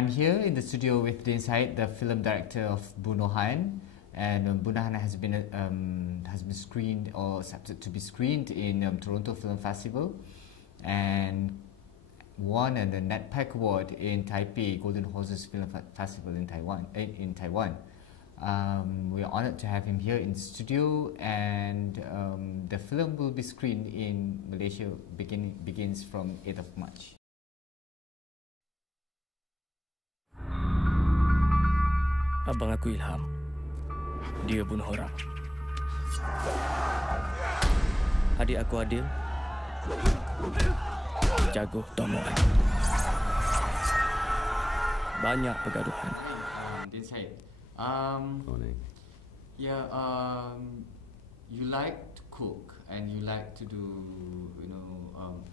I'm here in the studio with Dain Said, the film director of Bunohan, and Bunohan has been screened or accepted to be screened in Toronto Film Festival, and won the NetPAC Award in Taipei Golden Horses Film Festival in Taiwan. We are honored to have him here in the studio, and the film will be screened in Malaysia begins from 8th of March. Abang aku Ilham. Dia bunuh orang. Adik aku Adil. Jago tomoan. Banyak pergaduhan. Dain Said. Morning. Yeah, you like to cook and you like to do,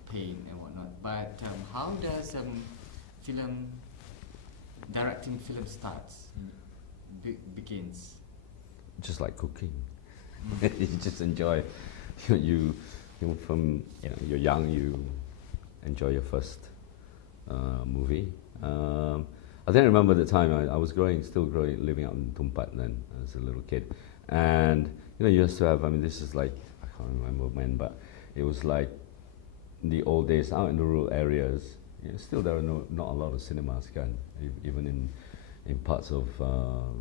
paint and whatnot. But how does directing film starts, begins? Just like cooking. You just enjoy. You're young, you enjoy your first movie. I then remember the time I was still growing, living out in Tumpat then as a little kid, and you used to have. I mean, this is like, I can't remember when, but it was like in the old days out in the rural areas. Still there are not a lot of cinemas, even in parts of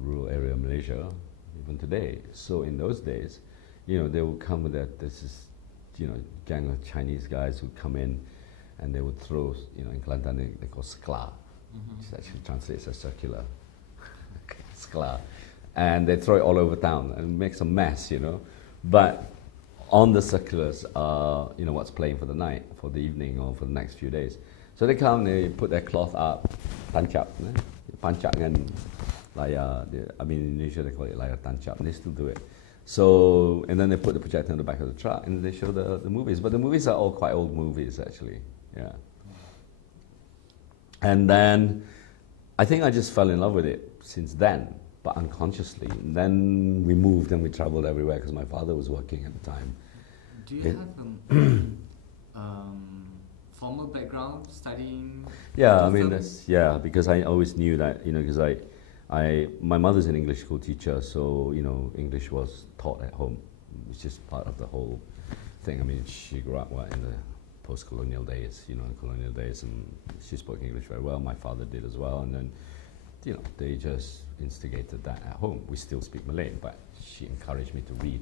rural area of Malaysia, even today. So in those days, they would come with gang of Chinese guys who'd come in, and they would throw, in Kelantan they call skla, which actually translates as circular, skla, and they throw it all over town and makes a mess, But on the circulars are, what's playing for the night, for the evening, or for the next few days. So they come, they put their cloth up, tancap and layar. In Indonesia they call it layar tancap, and they still do it. So, and then they put the projector on the back of the truck and they show the movies. But the movies are all quite old movies, actually. Yeah. And then I think I just fell in love with it since then, but unconsciously. And then we moved and we traveled everywhere because my father was working at the time. Do you have formal background studying? Yeah, because I always knew that, because my mother's an English school teacher, so English was taught at home. It's just part of the whole thing. I mean, she grew up in the post-colonial days, colonial days, and she spoke English very well. My father did as well, and then they just instigated that at home. We still speak Malay, but she encouraged me to read.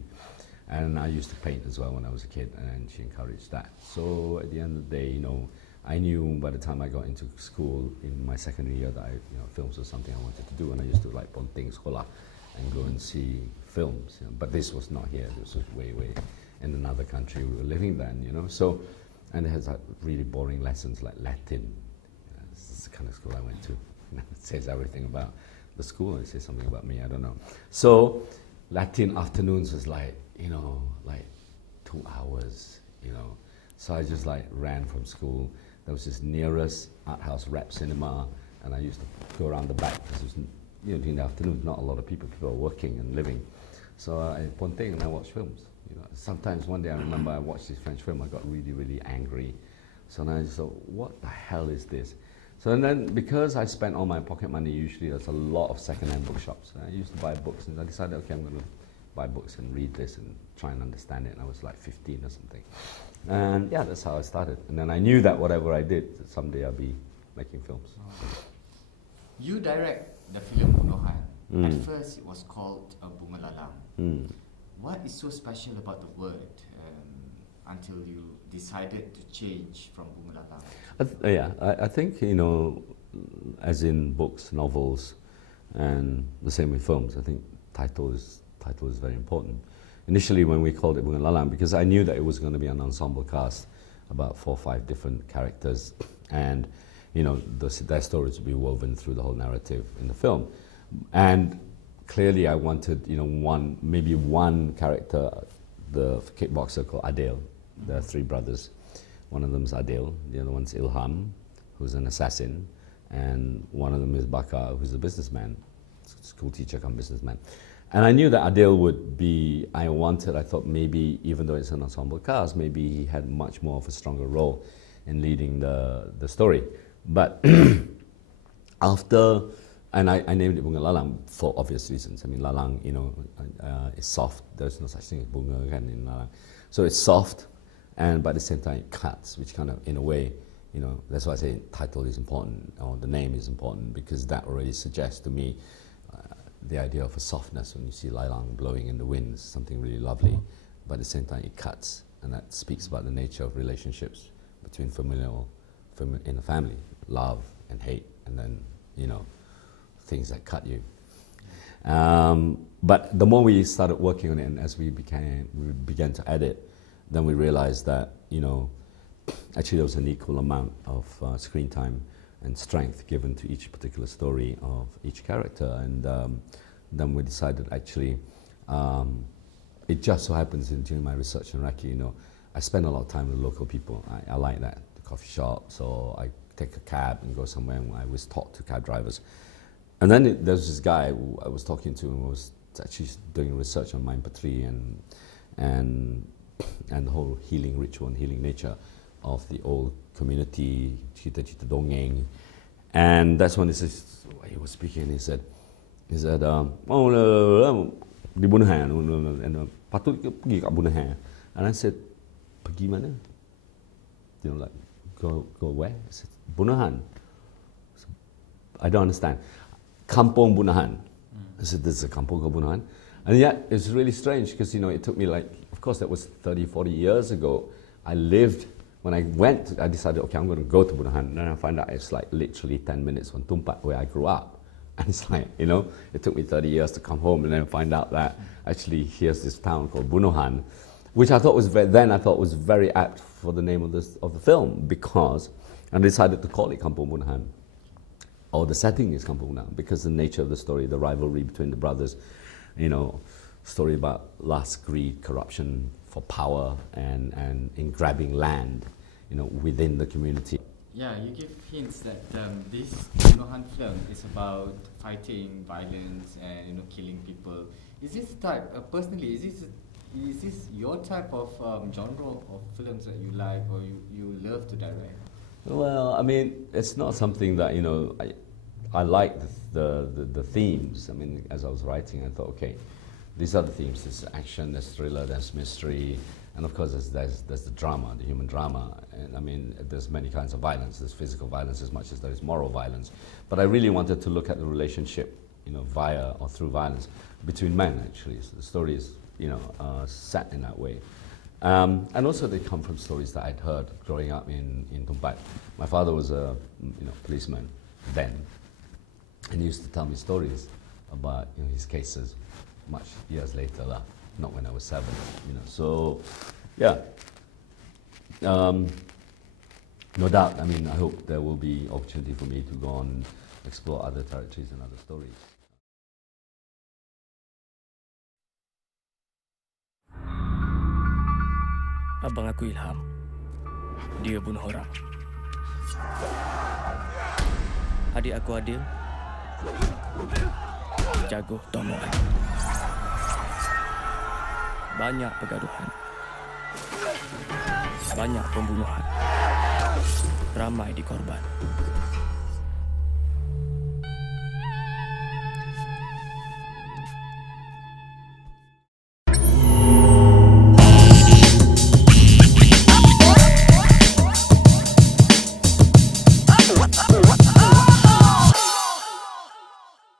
And I used to paint as well when I was a kid, and she encouraged that. So at the end of the day, I knew by the time I got into school in my secondary year that films was something I wanted to do, and I used to like ponting sekolah and go and see films. But this was not here. This was way in another country. We were living then, So, and it has really boring lessons like Latin. This is the kind of school I went to. It says everything about the school, and it says something about me. I don't know. So Latin afternoons was like 2 hours. So I just ran from school. There was this nearest art house rap cinema, and I used to go around the back because it was, during the afternoon, not a lot of people were working and living. So I ponting and I watched films. Sometimes one day I remember I watched this French film, I got really, really angry. So then I just thought, what the hell is this? So and then because I spent all my pocket money, usually there's a lot of second-hand bookshops. I used to buy books, and I decided, okay, I'm going to buy books and read this and try and understand it. And I was like 15 or something. And yeah, that's how I started. And then I knew that whatever I did, someday I'll be making films. You direct the film Bunohan. At first it was called Bunga Lalang. What is so special about the word until you decided to change from Bunga Lalang? I think, as in books, novels, and the same with films, I think title is very important. Initially when we called it Bunga Lalang, because I knew that it was going to be an ensemble cast, about 4 or 5 different characters, and their stories would be woven through the whole narrative in the film. And clearly I wanted, maybe one character, the kickboxer called Adil. There are 3 brothers. One of them is Adil, the other one's Ilham, who's an assassin, and one of them is Bakar, who's a businessman, school teacher come businessman. And I knew that Adil would be, I thought maybe, even though it's an ensemble cast, maybe he had much more of a stronger role in leading the story. But after, and I named it Bunga Lalang for obvious reasons. I mean, Lalang, is soft. There's no such thing as Bunga again in Lalang. So it's soft, and by the same time it cuts, which kind of, in a way, that's why I say title is important, or the name is important, because that already suggests to me the idea of a softness when you see Lalang blowing in the wind, something really lovely. But at the same time it cuts, and that speaks about the nature of relationships between in a family, love and hate, and then, things that cut you. But the more we started working on it, and as we began to edit, then we realized that, actually there was an equal amount of screen time and strength given to each particular story of each character. And then we decided, actually, it just so happens during my research in Iraqi, I spend a lot of time with local people. I like that, the coffee shop, so I take a cab and go somewhere, and I always talk to cab drivers. And then there's this guy who I was talking to, and was actually doing research on Main Patri and the whole healing ritual and healing nature of the old community, Cita-Cita Dongeng. And that's when he was speaking, he said, di Bunohan, and patut pergi kat Bunohan. And I said, pergi mana? Like, go where? I said, Bunohan. I don't understand. Kampung Bunohan. I said, there's a kampung called Bunohan. And yet, it's really strange, because, it took me of course, that was 30, 40 years ago. When I went, I decided, okay, I'm going to go to Bunohan. And then I find out it's literally 10 minutes from Tumpak, where I grew up. And it's it took me 30 years to come home and then find out that actually here's this town called Bunohan, which I thought was very apt for the name of the film, because I decided to call it Kampung Bunohan, or the setting is Kampung Bunohan, because the nature of the story, the rivalry between the brothers, story about lust, greed, corruption for power, and in grabbing land, within the community. Yeah, you give hints that this Bunohan film is about fighting, violence, and killing people. Is this type, personally, is this your type of genre of films that you like, or you love to direct? Well, I mean, it's not something that I like the themes. I mean, as I was writing, I thought, okay, these are the themes. There's action, there's thriller, there's mystery, and of course there's the drama, the human drama. And I mean, there's many kinds of violence. There's physical violence as much as there is moral violence. But I really wanted to look at the relationship, via or through violence between men, actually. So the story is, set in that way. And also they come from stories that I'd heard growing up in Tumpak. My father was a policeman then, and he used to tell me stories about his cases much years later, not when I was 7. So yeah, no doubt. I mean, I hope there will be opportunity for me to go on and explore other territories and other stories. Abang aku Ilham. Dia bunuh orang. Adik aku Adil jago tomoan. Banyak pergaduhan. Banyak pembunuhan. Ramai dikorban.